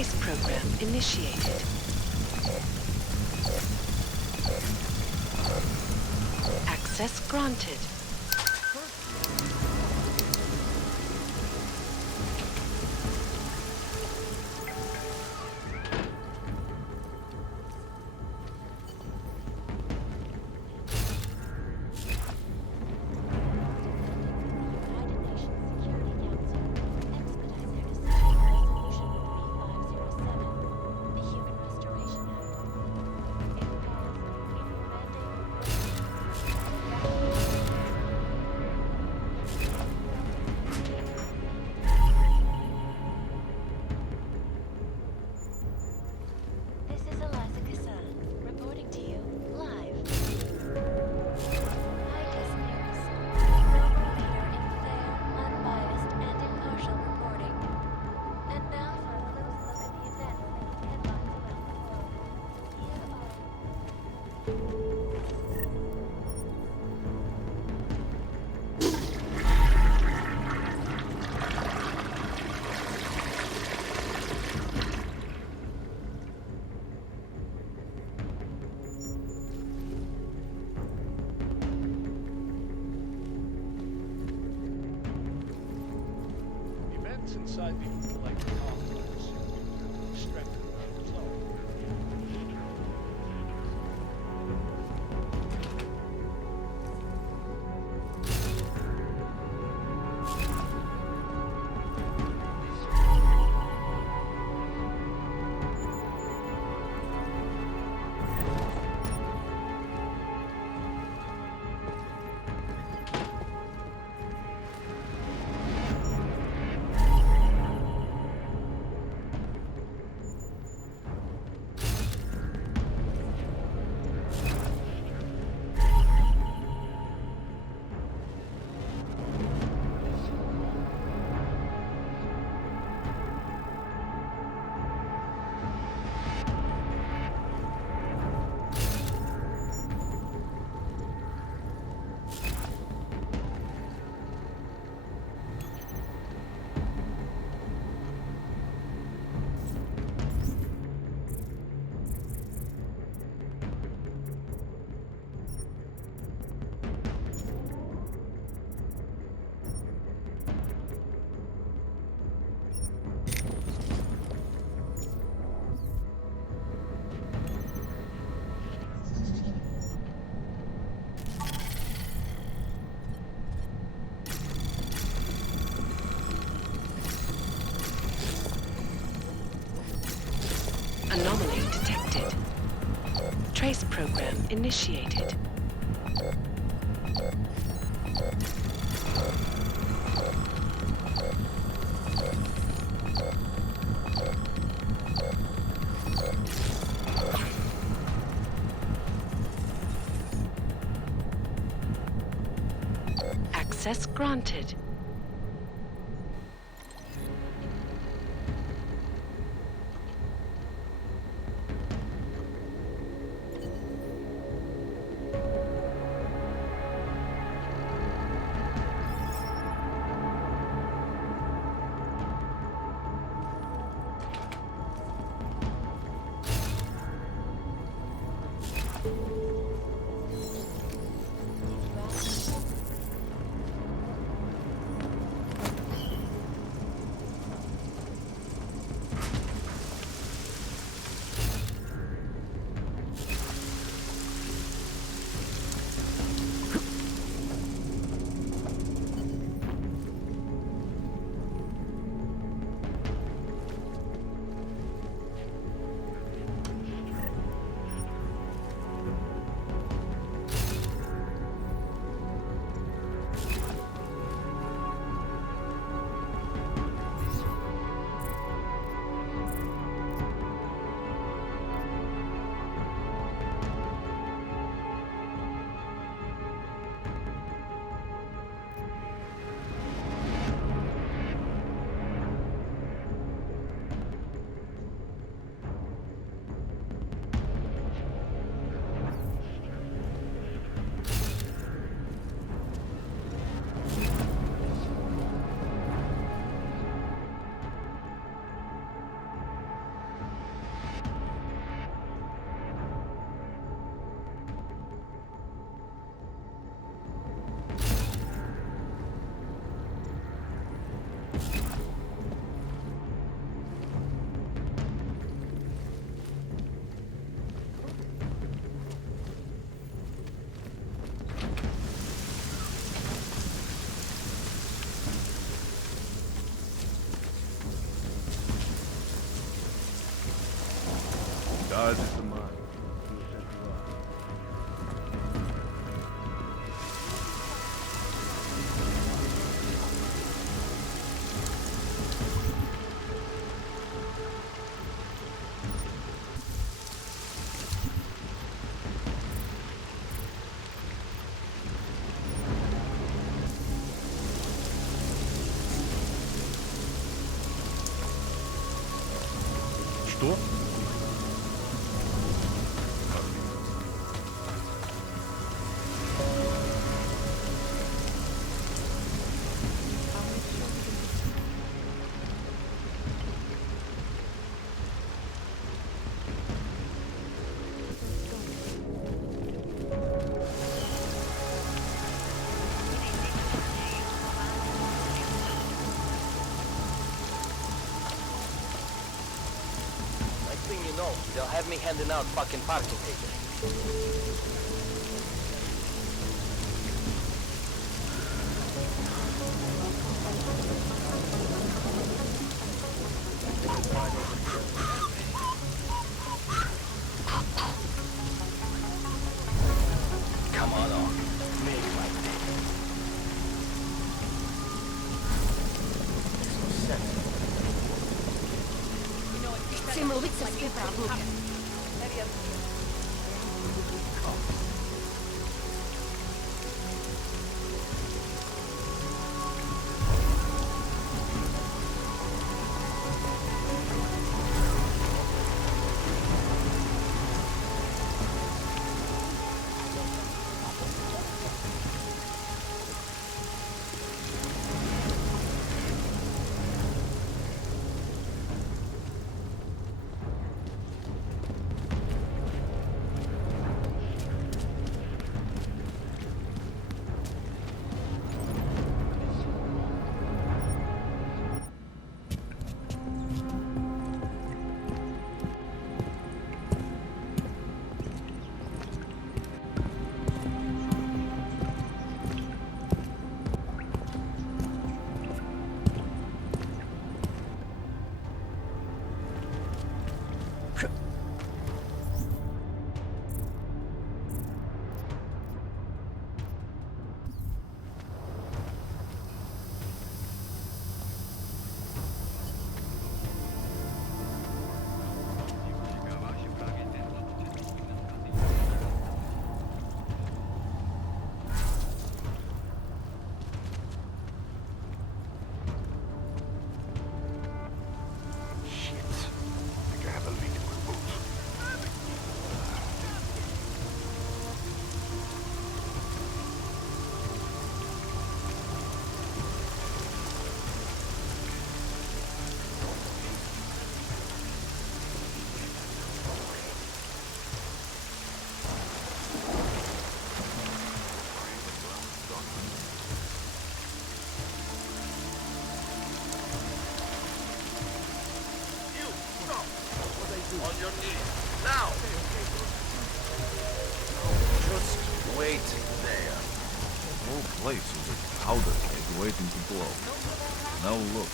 Trace program initiated. Access granted. Inside the collective complex strengthen the flow. Anomaly detected. Trace program initiated. Access granted. God is the mind. Что? Next thing you know, they'll have me handing out fucking parking tickets. Come on, make my day. Makes no sense. Chci mluvit se svým právníkem. On your knees. Now! Just wait there. The whole place is a powder keg waiting to blow. Now look.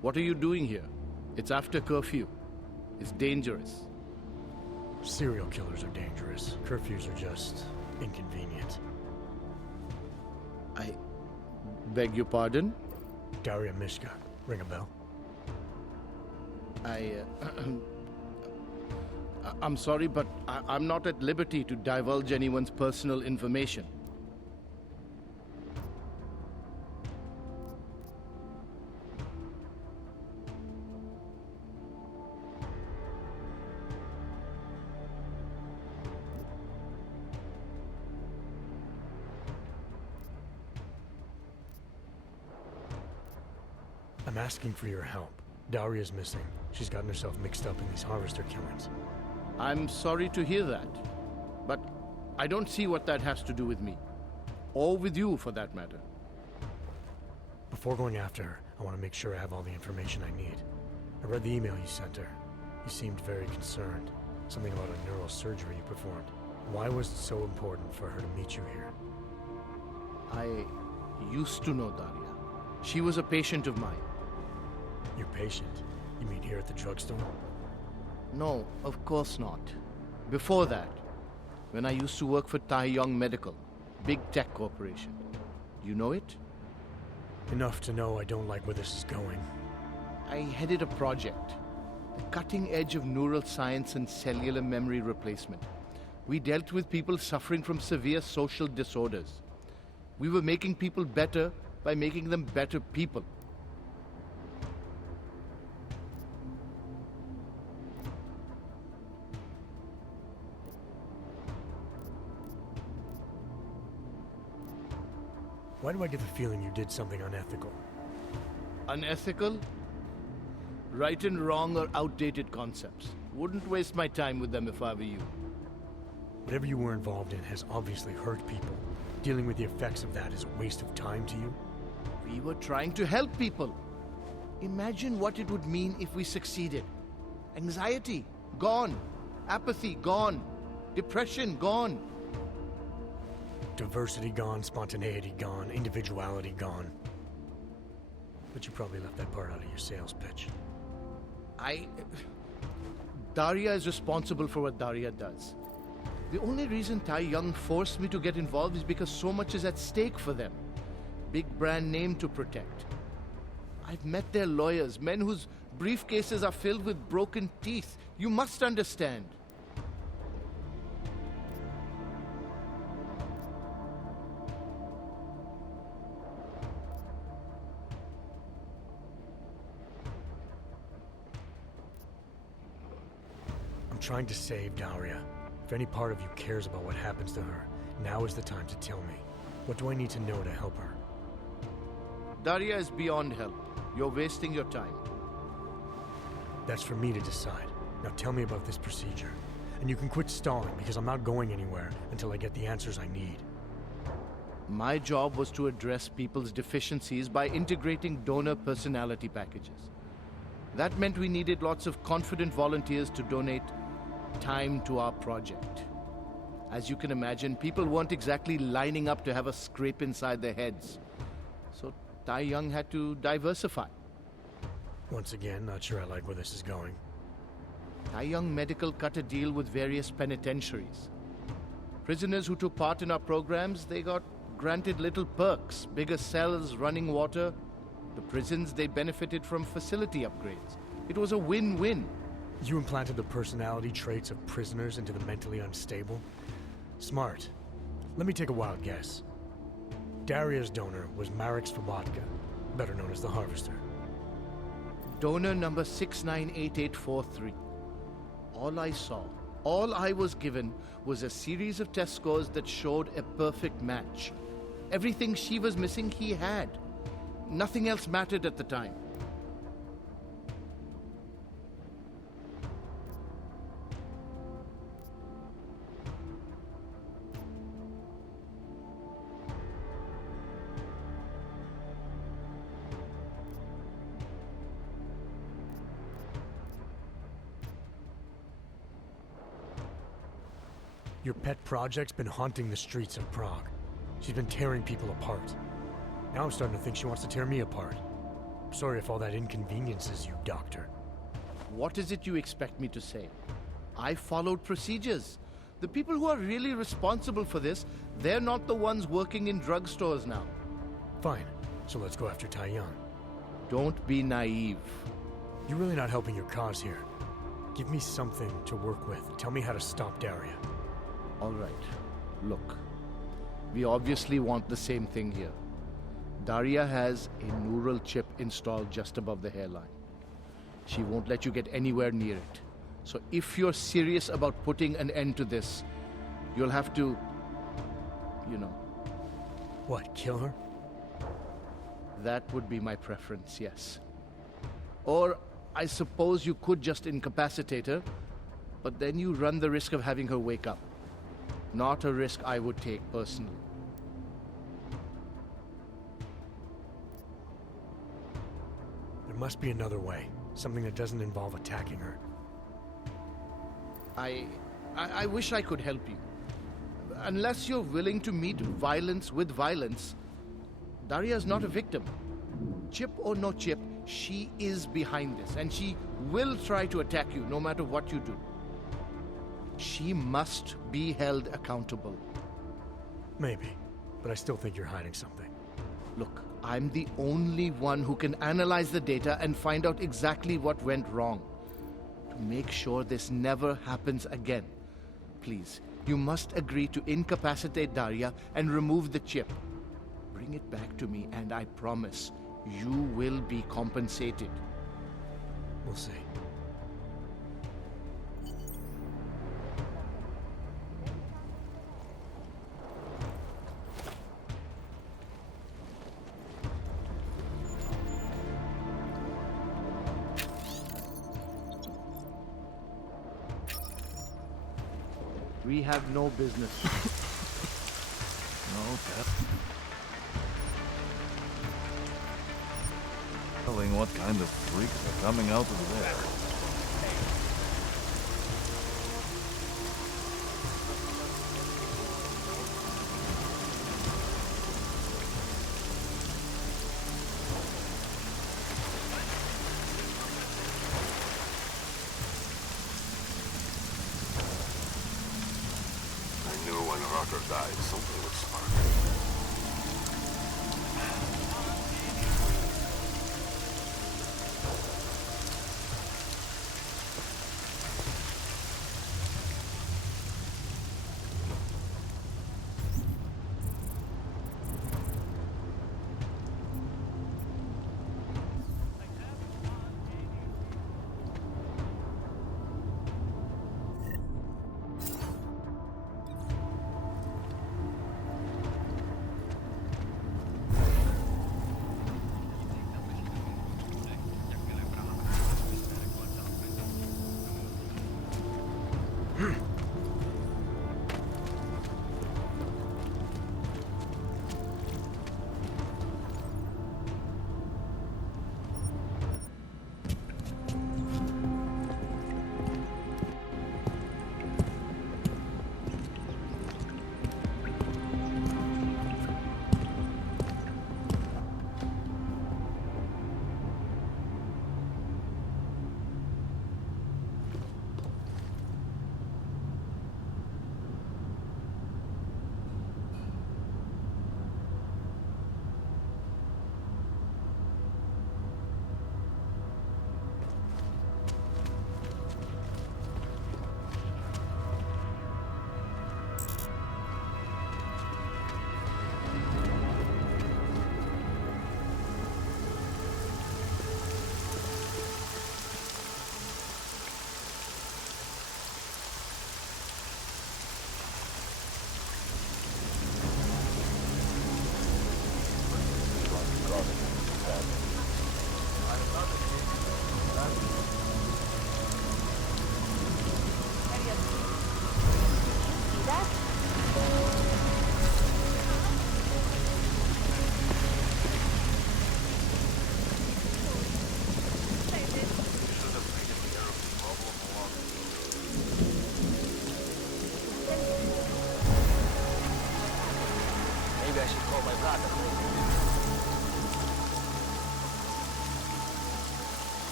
What are you doing here? It's after curfew. It's dangerous. Serial killers are dangerous. Curfews are just inconvenient. I beg your pardon? Daria Mishka. Ring a bell? I'm sorry, but I'm not at liberty to divulge anyone's personal information. I'm asking for your help. Daria's missing. She's gotten herself mixed up in these harvester killings. I'm sorry to hear that, but I don't see what that has to do with me. Or with you, for that matter. Before going after her, I want to make sure I have all the information I need. I read the email you sent her. You seemed very concerned. Something about a neural surgery you performed. Why was it so important for her to meet you here? I used to know Daria. She was a patient of mine. Your patient? You mean here at the drugstore? No, of course not. Before that, when I used to work for Taeyong Medical, big tech corporation. You know it? Enough to know I don't like where this is going. I headed a project, the cutting edge of neural science and cellular memory replacement. We dealt with people suffering from severe social disorders. We were making people better by making them better people. Why do I get the feeling you did something unethical? Unethical? Right and wrong are outdated concepts. Wouldn't waste my time with them if I were you. Whatever you were involved in has obviously hurt people. Dealing with the effects of that is a waste of time to you? We were trying to help people. Imagine what it would mean if we succeeded. Anxiety, gone. Apathy, gone. Depression, gone. Diversity gone, spontaneity gone, individuality gone. But you probably left that part out of your sales pitch. Daria is responsible for what Daria does. The only reason Taeyong forced me to get involved is because so much is at stake for them. Big brand name to protect. I've met their lawyers, men whose briefcases are filled with broken teeth. You must understand. I'm trying to save Daria. If any part of you cares about what happens to her, now is the time to tell me. What do I need to know to help her? Daria is beyond help. You're wasting your time. That's for me to decide. Now tell me about this procedure. And you can quit stalling, because I'm not going anywhere until I get the answers I need. My job was to address people's deficiencies by integrating donor personality packages. That meant we needed lots of confident volunteers to donate time to our project. As you can imagine, people weren't exactly lining up to have a scrape inside their heads. So Taeyong had to diversify. Once again, not sure I like where this is going. Taeyong Medical cut a deal with various penitentiaries. Prisoners who took part in our programs, they got granted little perks, bigger cells, running water. The prisons, they benefited from facility upgrades. It was a win-win. You implanted the personality traits of prisoners into the mentally unstable? Smart. Let me take a wild guess. Daria's donor was Marek Svobotka, better known as the Harvester. Donor number 698843. All I saw, all I was given, was a series of test scores that showed a perfect match. Everything she was missing, he had. Nothing else mattered at the time. Your pet project's been haunting the streets of Prague. She's been tearing people apart. Now I'm starting to think she wants to tear me apart. I'm sorry if all that inconveniences you, Doctor. What is it you expect me to say? I followed procedures. The people who are really responsible for this, they're not the ones working in drugstores now. Fine, so let's go after Taeyong. Don't be naive. You're really not helping your cause here. Give me something to work with. Tell me how to stop Daria. All right. Look, we obviously want the same thing here. Daria has a neural chip installed just above the hairline. She won't let you get anywhere near it. So if you're serious about putting an end to this, you'll have to, What, kill her? that would be my preference, yes. Or I suppose you could just incapacitate her, but then you run the risk of having her wake up. Not a risk I would take personally. There must be another way. Something that doesn't involve attacking her. I wish I could help you. Unless you're willing to meet violence with violence, Daria's not a victim. Chip or no chip, she is behind this, and she will try to attack you no matter what you do. She must be held accountable. Maybe, but I still think you're hiding something. Look, I'm the only one who can analyze the data and find out exactly what went wrong. To make sure this never happens again. Please, you must agree to incapacitate Daria and remove the chip. Bring it back to me, and I promise you will be compensated. We'll see. We have no business. No, Cap. Telling what kind of freaks are coming out of there. I knew when Rocker died, something would spark.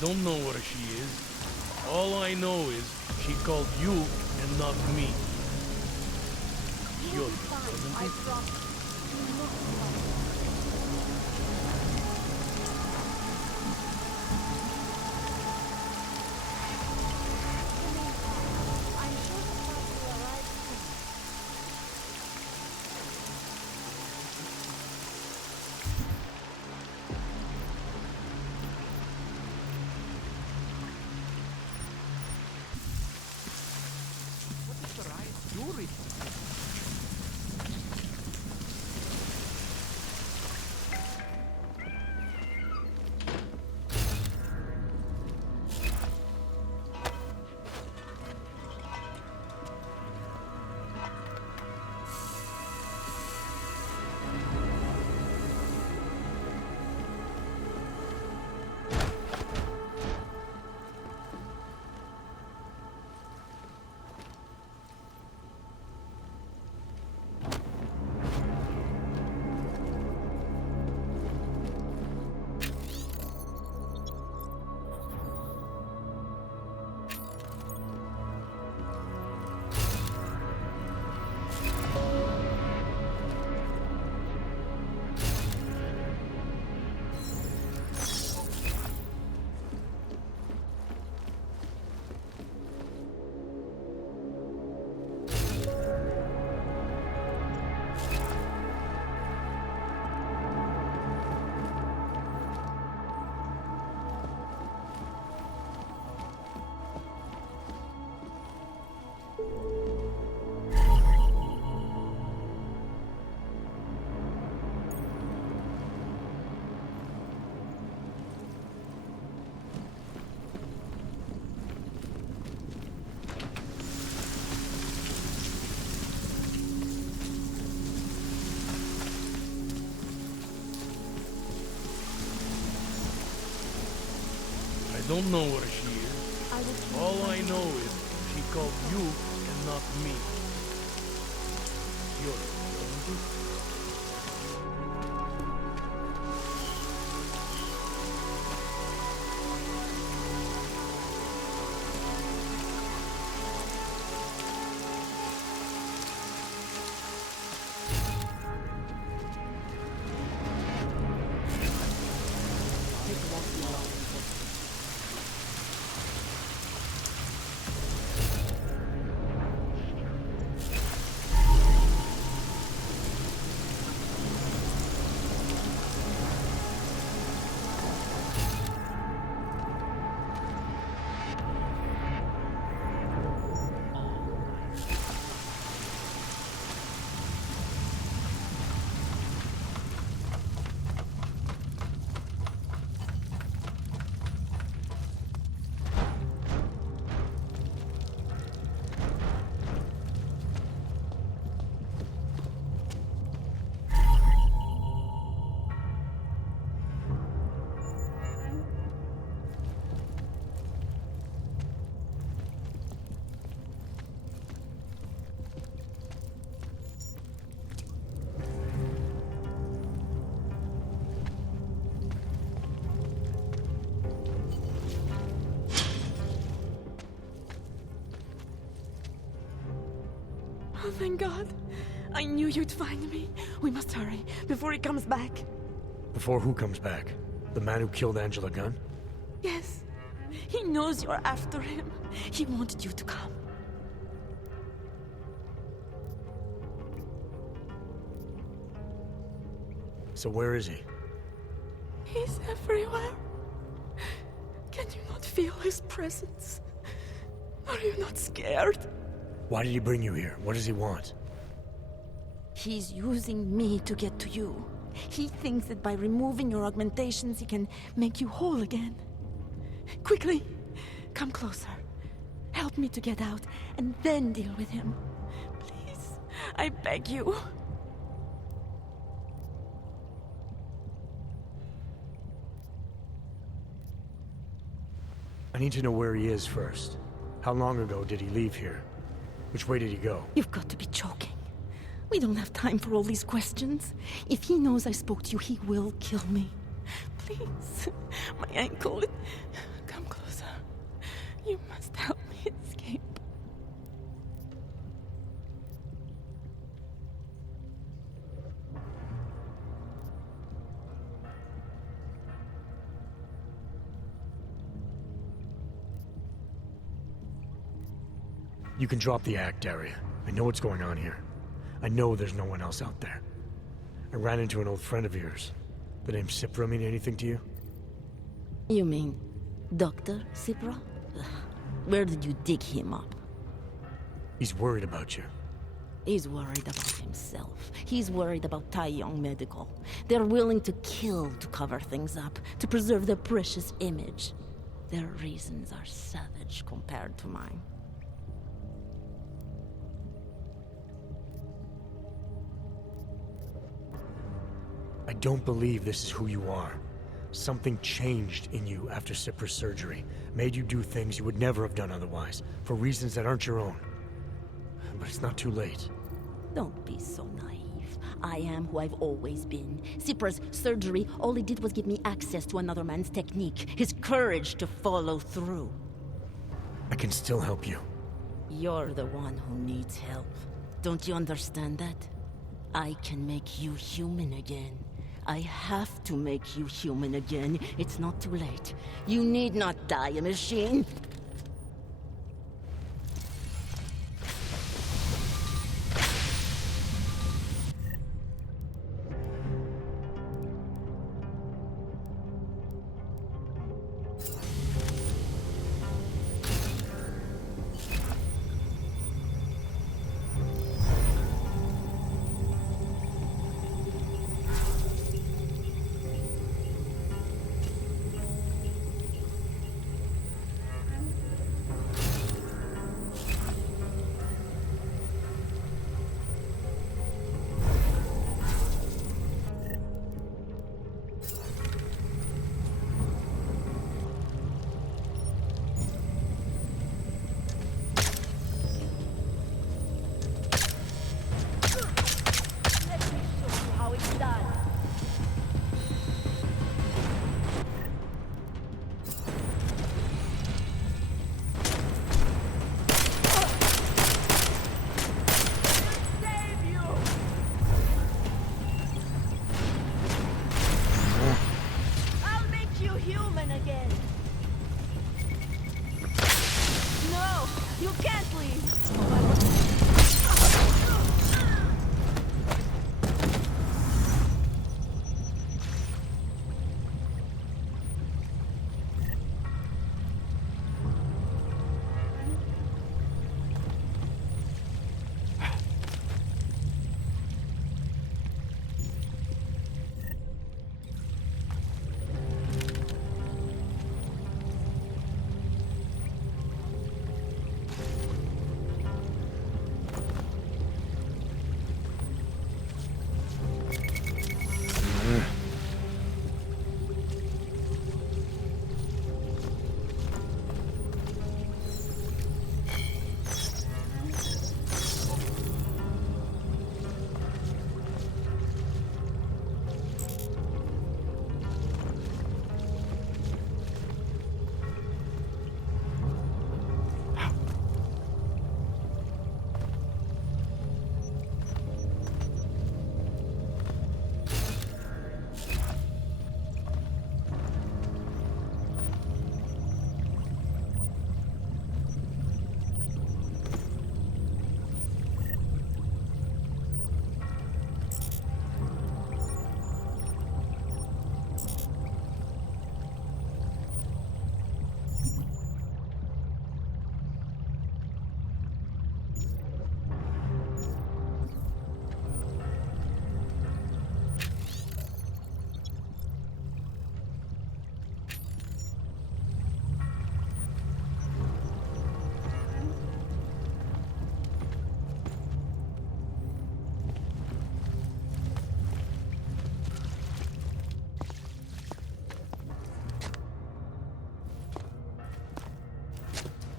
don't know where she is. All I know is she called you and not me. You'll be fine, I promise. You look fine. I'm sure the party will arrive soon. What is the riot doing? I don't know where she is. All I know is she called you and not me. You're Oh, thank God. I knew you'd find me. We must hurry before he comes back. Before who comes back? The man who killed Angela Gunn? Yes. He knows you're after him. He wanted you to come. So where is he? He's everywhere. Can you not feel his presence? Are you not scared? Why did he bring you here? What does he want? He's using me to get to you. He thinks that by removing your augmentations, he can make you whole again. Quickly, come closer. Help me to get out, and then deal with him. Please, I beg you. I need to know where he is first. How long ago did he leave here? Which way did he go? You've got to be joking. We don't have time for all these questions. If he knows I spoke to you, he will kill me. Please, my ankle. You must help me escape. You can drop the act, Daria. I know what's going on here. I know there's no one else out there. I ran into an old friend of yours. The name Cipra mean anything to you? You mean Dr. Cipra? Where did you dig him up? He's worried about you. He's worried about himself. He's worried about Tai Yong Medical. They're willing to kill to cover things up, to preserve their precious image. Their reasons are savage compared to mine. I don't believe this is who you are. Something changed in you after Cipra's surgery. Made you do things you would never have done otherwise, for reasons that aren't your own. But it's not too late. Don't be so naive. I am who I've always been. Cipra's surgery, all it did was give me access to another man's technique, his courage to follow through. I can still help you. You're the one who needs help. Don't you understand that? I can make you human again. I have to make you human again. It's not too late. You need not die, a machine.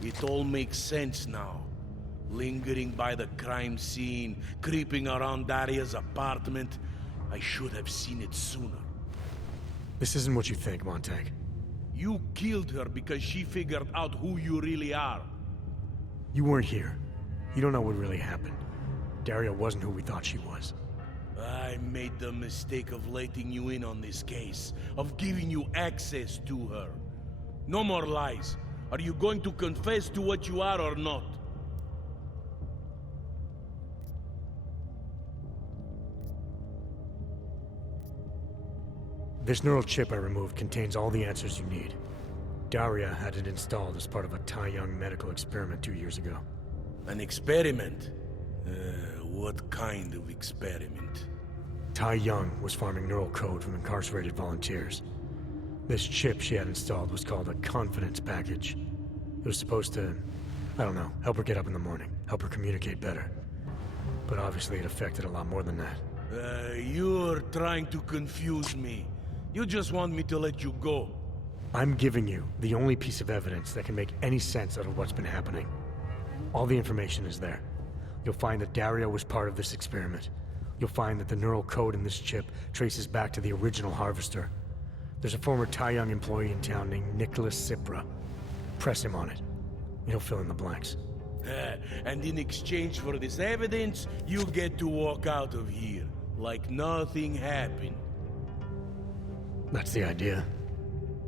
It all makes sense now. Lingering by the crime scene, creeping around Daria's apartment. I should have seen it sooner. This isn't what you think, Montag. You killed her because she figured out who you really are. You weren't here. You don't know what really happened. Daria wasn't who we thought she was. I made the mistake of letting you in on this case, of giving you access to her. No more lies. Are you going to confess to what you are or not? This neural chip I removed contains all the answers you need. Daria had it installed as part of a Tai Young medical experiment 2 years ago. An experiment? What kind of experiment? Tai Young was farming neural code from incarcerated volunteers. This chip she had installed was called a confidence package. It was supposed to, I don't know, help her get up in the morning, help her communicate better. But obviously it affected a lot more than that. You're trying to confuse me. You just want me to let you go. I'm giving you the only piece of evidence that can make any sense out of what's been happening. All the information is there. You'll find that Daria was part of this experiment. You'll find that the neural code in this chip traces back to the original harvester. There's a former Tai Young employee in town named Nicholas Cipra. Press him on it. He'll fill in the blanks. And in exchange for this evidence, you get to walk out of here like nothing happened. That's the idea.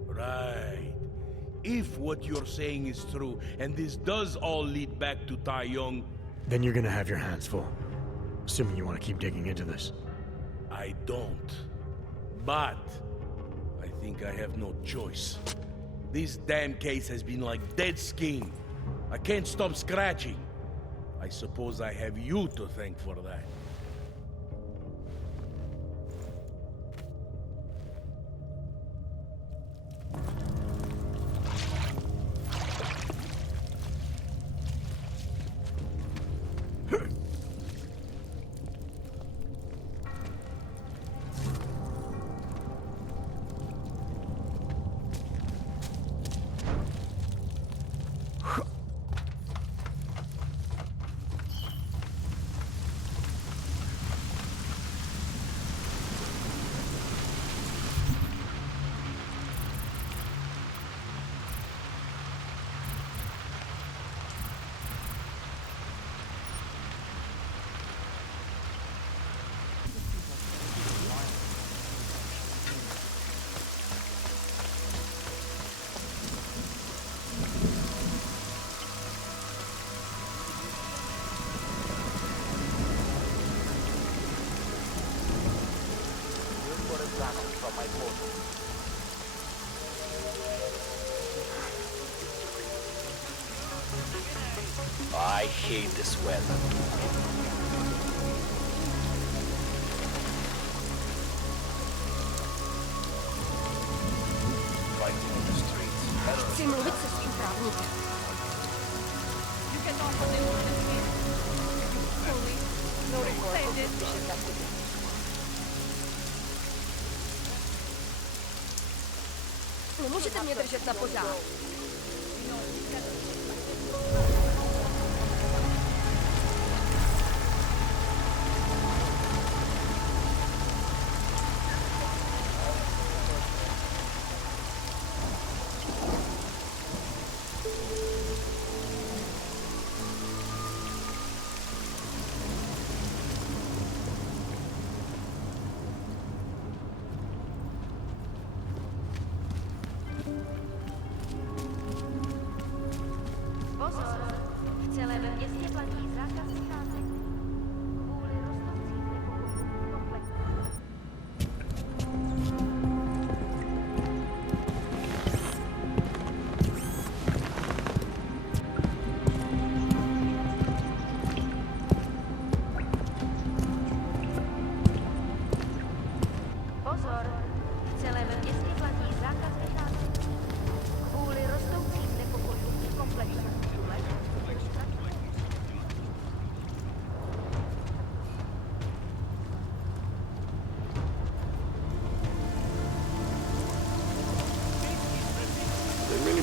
Right. If what you're saying is true, and this does all lead back to Tai Young, Then you're gonna have your hands full. Assuming you want to keep digging into this. I don't. But I think I have no choice. This damn case has been like dead skin. I can't stop scratching. I suppose I have you to thank for that. From my portal. I hate this weather. Fighting on the streets. Chci mluvit se svým právníkem. Nemůžete mě držet na pořád.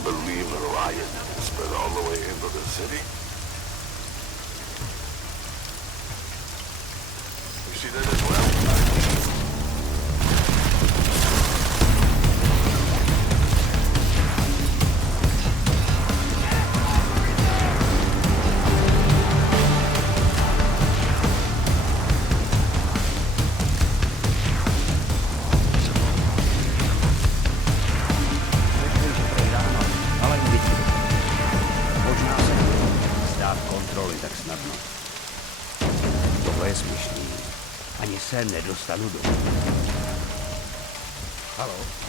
Believe a riot spread all the way into the city? You see that as well? Senne lo saludo. Hello.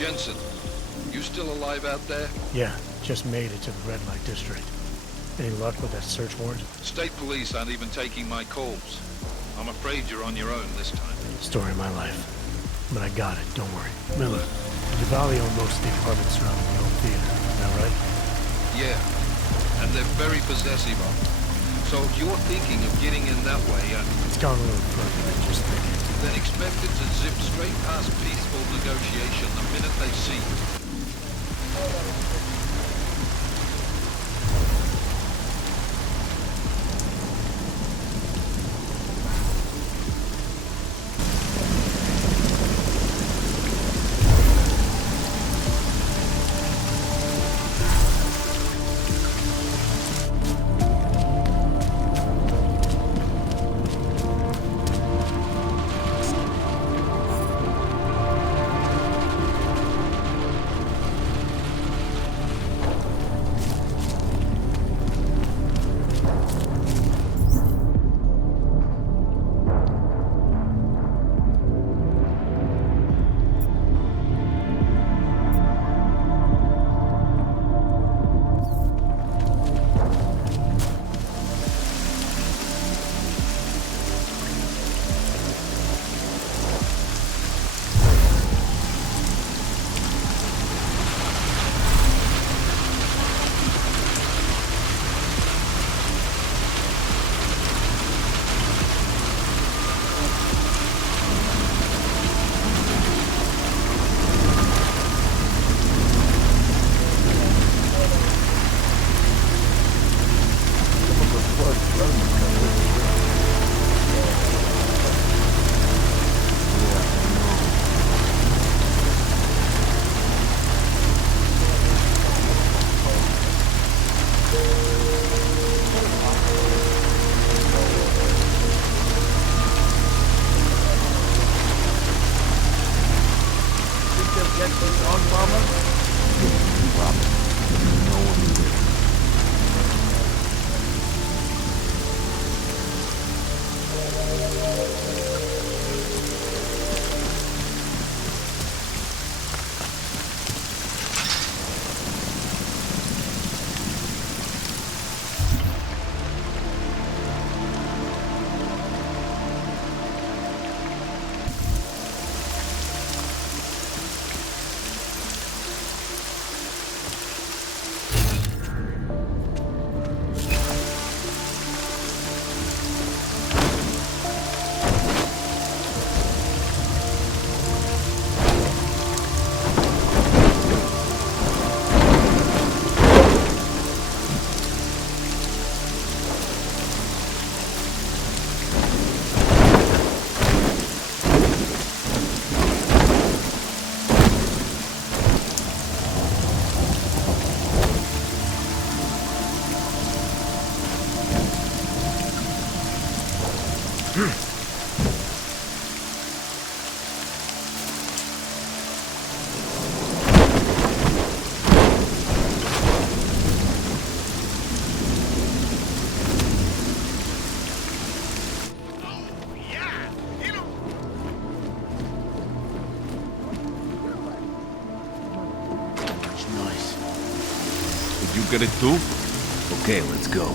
Jensen, you still alive out there? Yeah, just made it to the red light district. Any luck with that search warrant? State police aren't even taking my calls. I'm afraid you're on your own this time. Story of my life. But I got it, don't worry. Miller, Javali owned most of the apartments surrounding the old theater, is that right? Yeah, and they're very possessive of them. So if you're thinking of getting in that way, It's gone a little further than just thinking. then expect it to zip straight past peaceful negotiation the minute they see you. Did you get it too? Okay, let's go.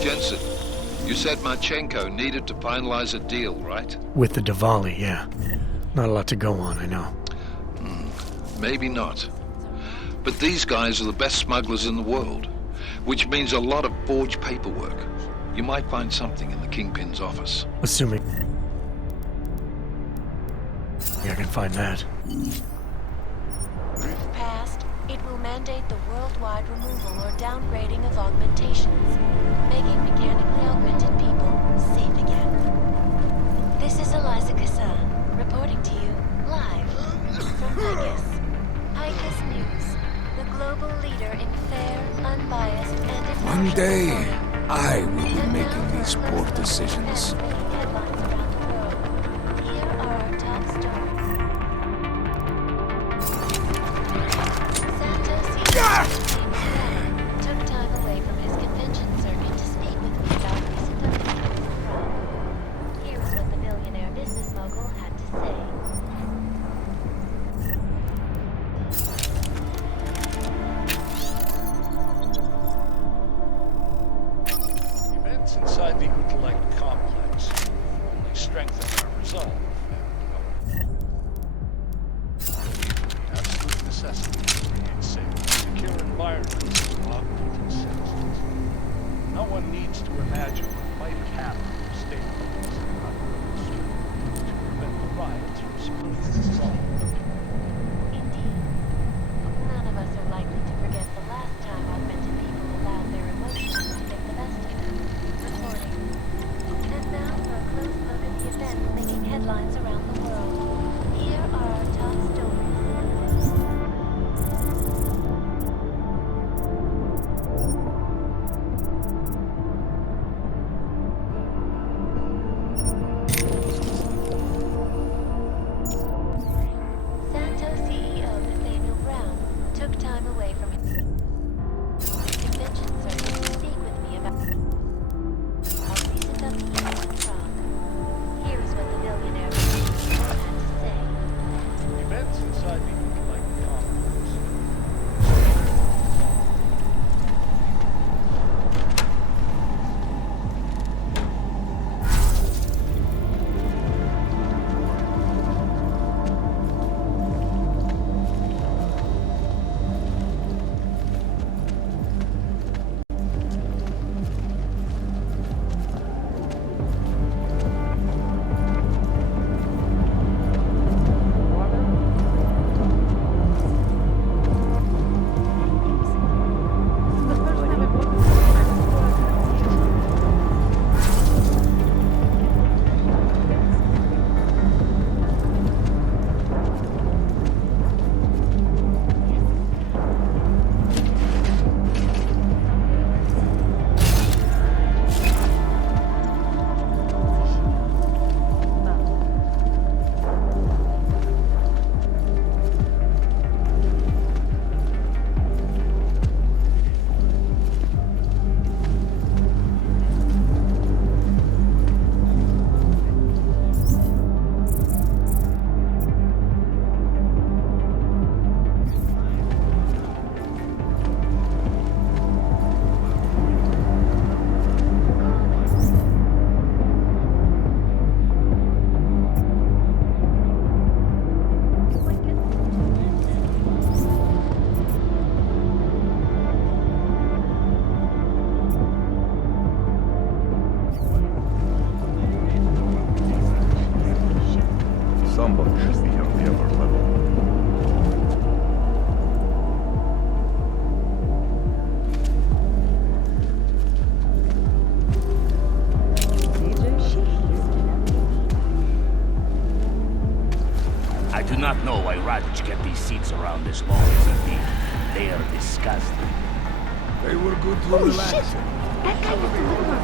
Jensen, you said Marchenko needed to finalize a deal, right? With the Diwali, yeah. Not a lot to go on, I know. Maybe not. But these guys are the best smugglers in the world, which means a lot of forged paperwork. You might find something in the Kingpin's office. Assuming I can find that. If passed, it will mandate the worldwide removal or downgrading of augmentations, making mechanically augmented people safe again. This is Eliza Kassan, reporting to you live from Vegas. Icus News, the global leader in fair, unbiased, and impartial One day, reporting. I will be making these poor decisions. Headlines around the world. Here are our top stories. Santos took time away from his convention circuit to speak with me about recent updates in crime. Here is what the billionaire business mogul had to say. Events inside the Utellite complex environments with augmented senses. No one needs to imagine what might have happened if state police had not been on the street to prevent the riots from spreading control. Indeed. None of us are likely to forget the last time augmented people allowed their emotions to get the best of them. Recording. And now for a close look at the events making headlines around the world. Here are our top stories. Somebody should be on the upper level. I do not know why Radic kept these seats around as long as he did. They are disgusting. They were good to relax. Shit! That guy used to live in our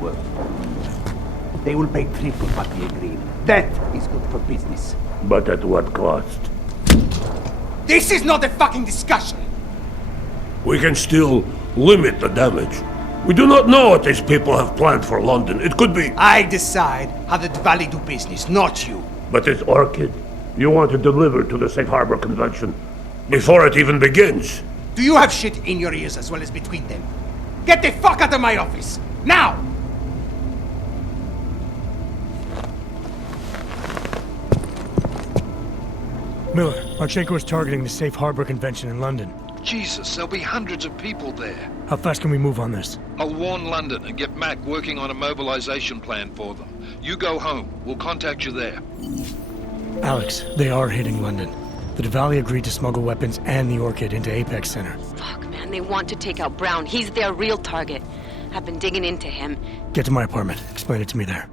Well, they will pay triple what we agreed. That is good for business. But at what cost? This is not a fucking discussion! We can still limit the damage. We do not know what these people have planned for London. It could be... I decide how the Valley do business, not you. But this Orchid, you want to deliver to the Safe Harbor Convention before it even begins. Do you have shit in your ears as well as between them? Get the fuck out of my office! Now! Miller, Marchenko is targeting the Safe Harbor Convention in London. Jesus, there'll be hundreds of people there. How fast can we move on this? I'll warn London and get Mac working on a mobilization plan for them. You go home. We'll contact you there. Alex, they are hitting London. The Diwali agreed to smuggle weapons and the Orchid into Apex Center. Fuck, man, they want to take out Brown. He's their real target. I've been digging into him. Get to my apartment. Explain it to me there.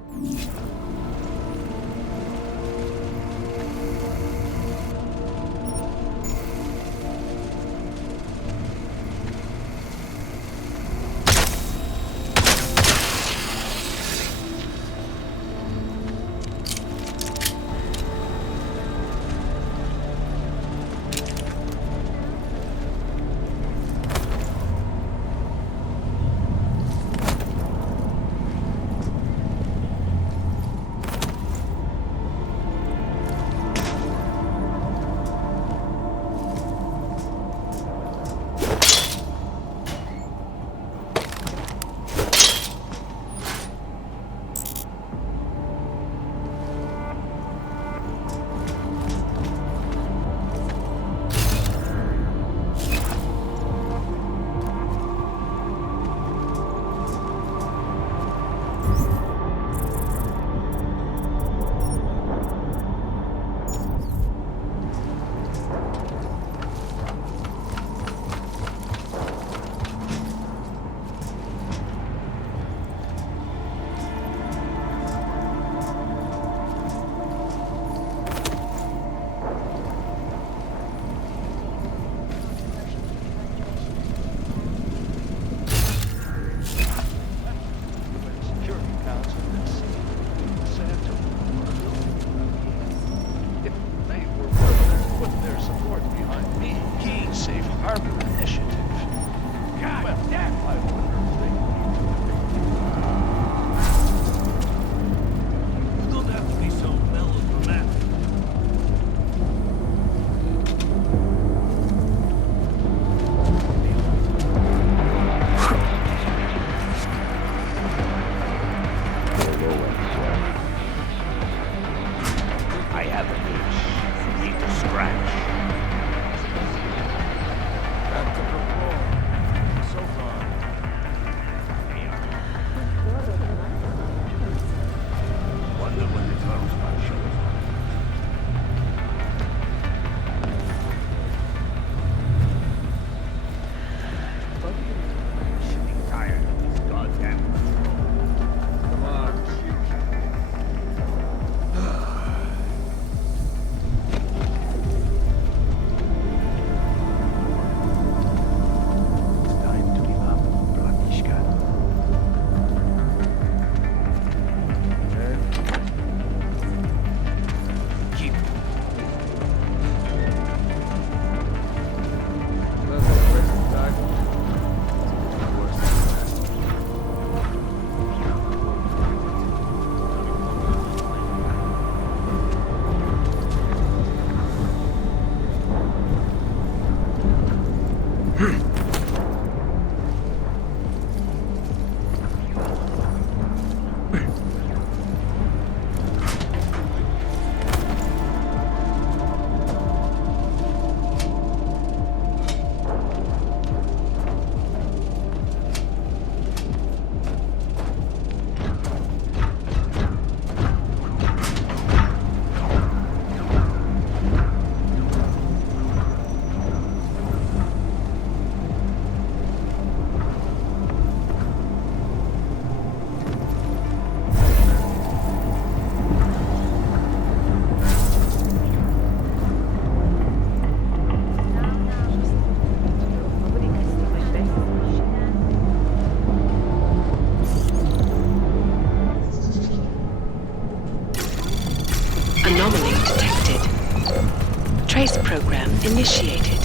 Trace program initiated.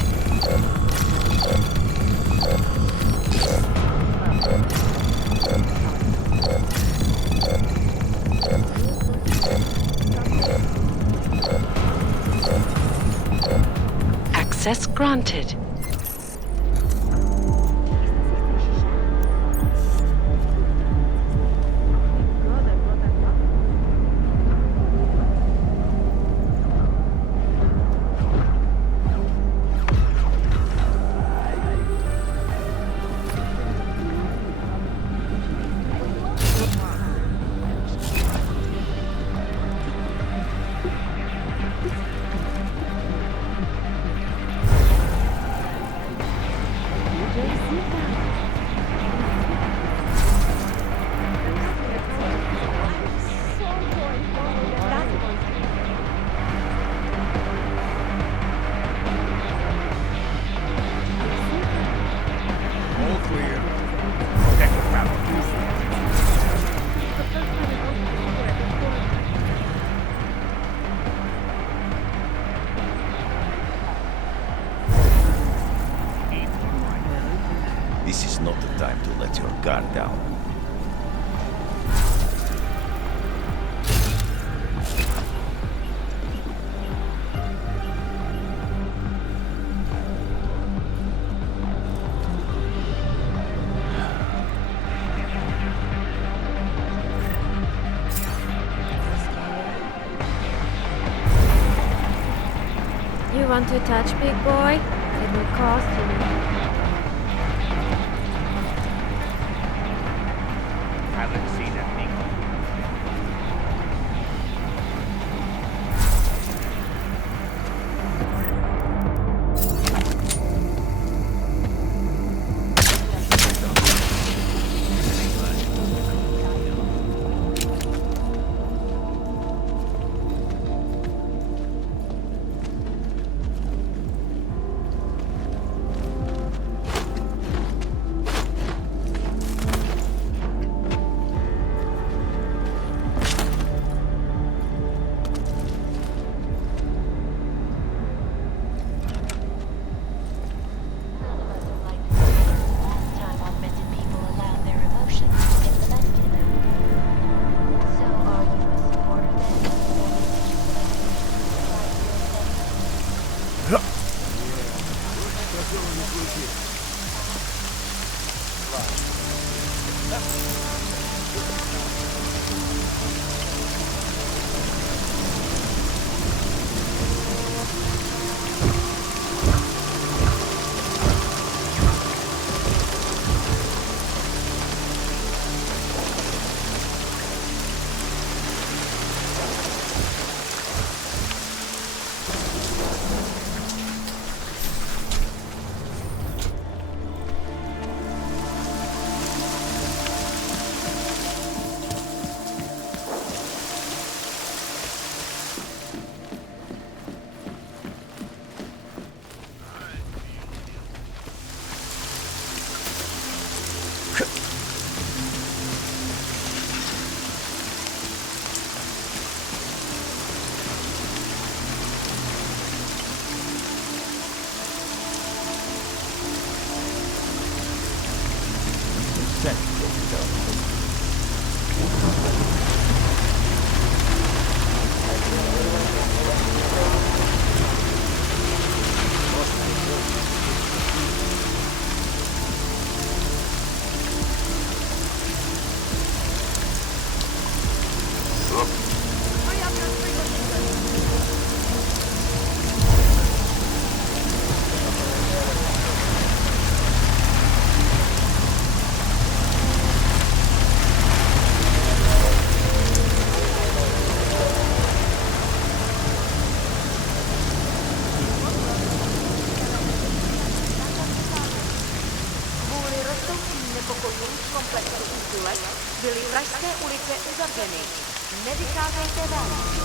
Access granted. This is not the time to let your guard down. You want to touch, big boy? It will cost you. Haven't seen a thing. Byly pražské ulice uzavřeny. Nevycházejte ven.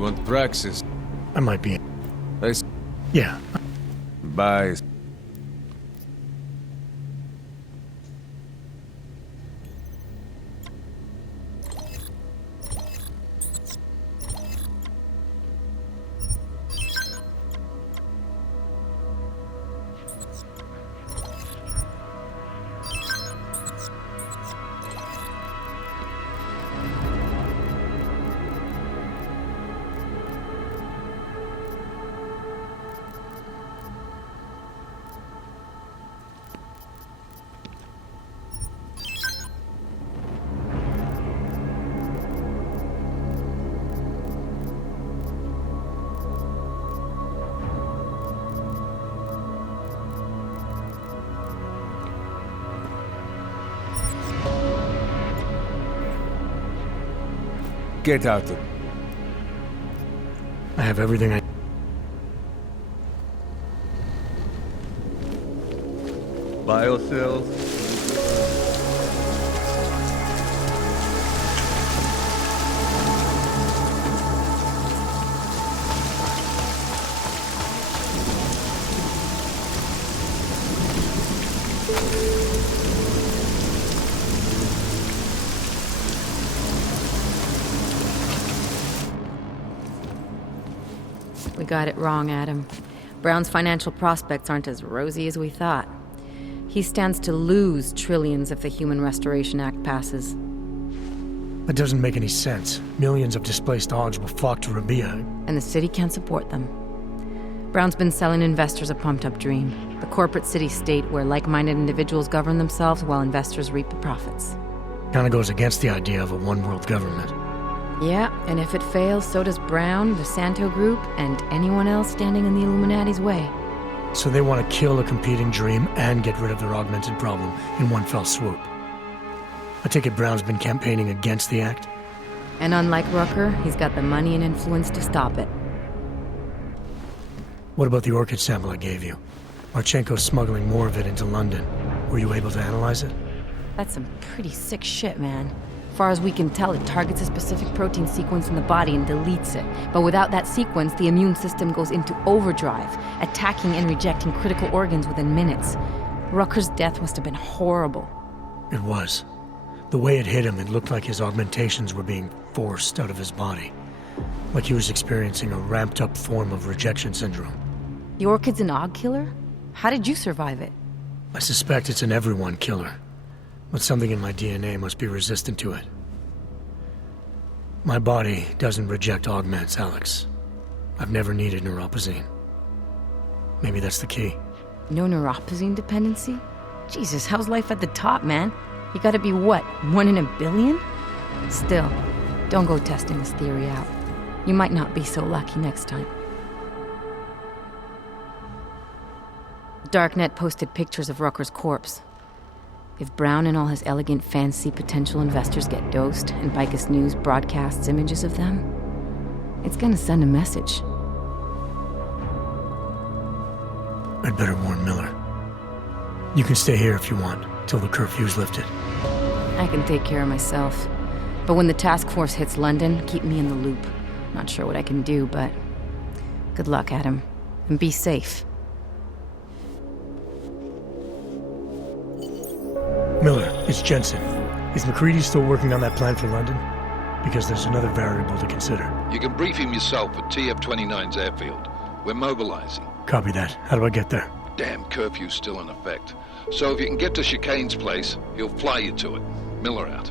You want Praxis? I might be. I... Yeah. Bye. Get out of... I have everything I... Biocells? We got it wrong, Adam. Brown's financial prospects aren't as rosy as we thought. He stands to lose trillions if the Human Restoration Act passes. That doesn't make any sense. Millions of displaced Augs will flock to Rabia. And the city can't support them. Brown's been selling investors a pumped-up dream. The corporate city-state where like-minded individuals govern themselves while investors reap the profits. Kinda goes against the idea of a one-world government. Yeah, and if it fails, so does Brown, the Santo Group, and anyone else standing in the Illuminati's way. So they want to kill a competing dream and get rid of their augmented problem in one fell swoop. I take it Brown's been campaigning against the act? And unlike Rucker, he's got the money and influence to stop it. What about the orchid sample I gave you? Marchenko's smuggling more of it into London. Were you able to analyze it? That's some pretty sick shit, man. As far as we can tell, it targets a specific protein sequence in the body and deletes it. But without that sequence, the immune system goes into overdrive, attacking and rejecting critical organs within minutes. Rucker's death must have been horrible. It was. The way it hit him, it looked like his augmentations were being forced out of his body. Like he was experiencing a ramped-up form of rejection syndrome. The orchid's an Aug killer? How did you survive it? I suspect it's an everyone killer. But something in my DNA must be resistant to it. My body doesn't reject augments, Alex. I've never needed neuropazine. Maybe that's the key. No neuropazine dependency? Jesus, how's life at the top, man? You gotta be what, 1 in a billion? Still, don't go testing this theory out. You might not be so lucky next time. Darknet posted pictures of Rucker's corpse. If Brown and all his elegant, fancy potential investors get dosed, and Bicus News broadcasts images of them, it's gonna send a message. I'd better warn Miller. You can stay here if you want, till the curfew's lifted. I can take care of myself. But when the task force hits London, keep me in the loop. Not sure what I can do, but good luck, Adam. And be safe. Miller, it's Jensen. Is McCready still working on that plan for London? Because there's another variable to consider. You can brief him yourself at TF-29's airfield. We're mobilizing. Copy that. How do I get there? Damn curfew's still in effect. So if you can get to Chicane's place, he'll fly you to it. Miller out.